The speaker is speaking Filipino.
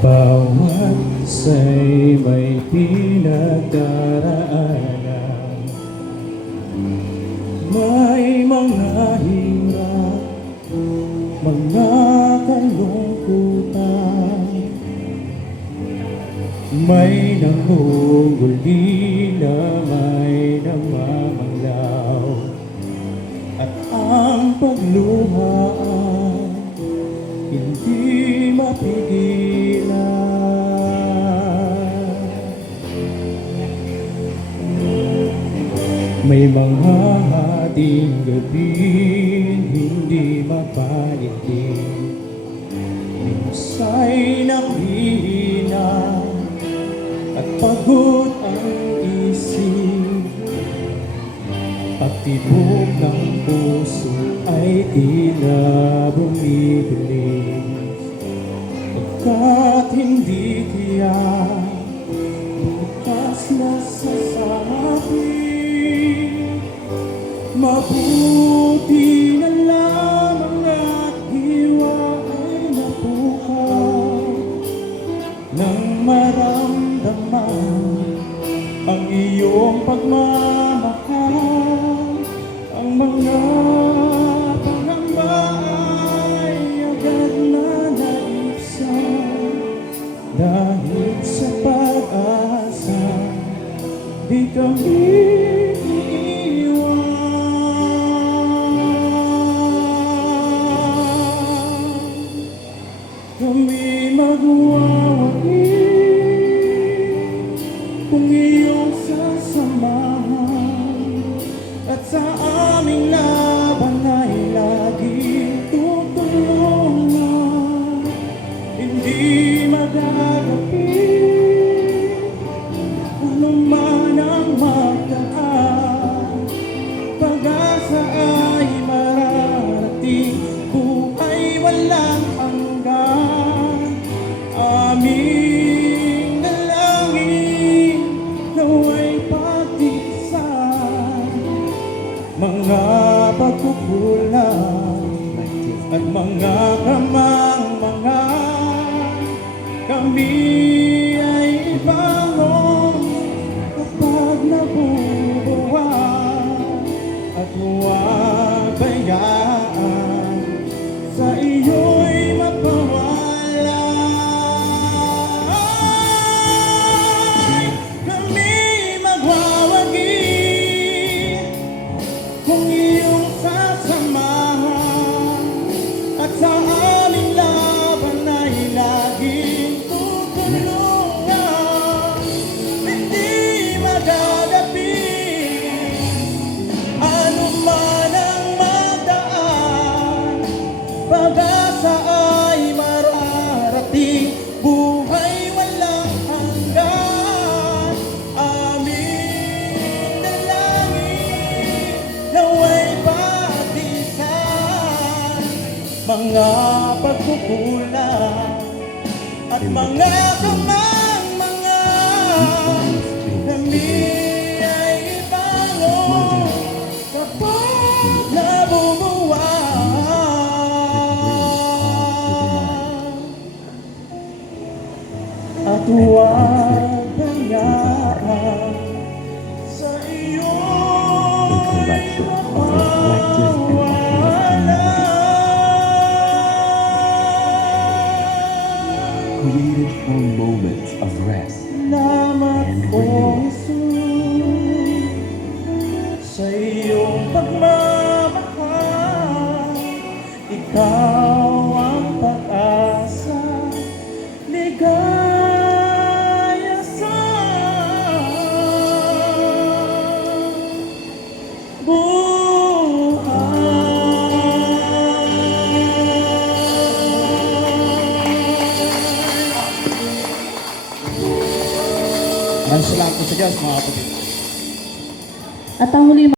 Bawat sa'y may pinagdaraanan, may mga hirap, mga kalungkutan, may nangunguli na may namamanglaw, at ang pagluha hindi mapigilan. May mga hating gabi hindi mapaligid, minsan'y naghihina at pagod ang isip, at tibok ng puso ay tila bumibilis, pagkat hindi tiyak bukas na sasabi. Mabuti na lamang at hiwa ay napukaw nang maramdaman ang iyong pagmamahal. Ang mga pangamba ay agad na naisan, dahil sa pag-asa di kami kami magwawagi kung iyong sasamahan, at sa aming laban ay laging tutulungan. Hindi magagapi ano man ang magdaan, pag-asa ay mararating, buhay walang hanggan. Aming dalangin nawa'y pagtiisan mga pagkukulang at mga kamangmangan. Kami ay ibangon kapag nabubuhay, at huwag bayaan sa iyo'y mapawala. Kami magwawagi kung iyong sasamahan, at sa aming laban ay laging tutulungan. Hindi magagapi ano man ang magdaan, pag-asa ay mararating, buhay walang hanggan. Aming dalangin nawa'y patisan mga pagkukulang at mga kamangmangan. Kami ay ibangon kapag nabumuhay, at huwag hayaan sa iyong mapawala. Created for moments of rest Salamat and po, renewal. Jesus, sa iyong pagmamahal. Ikaw ang pag-asa, ligaya sa buhay. Maraming salamat po sa Diyos, mga kapatid. At ang huli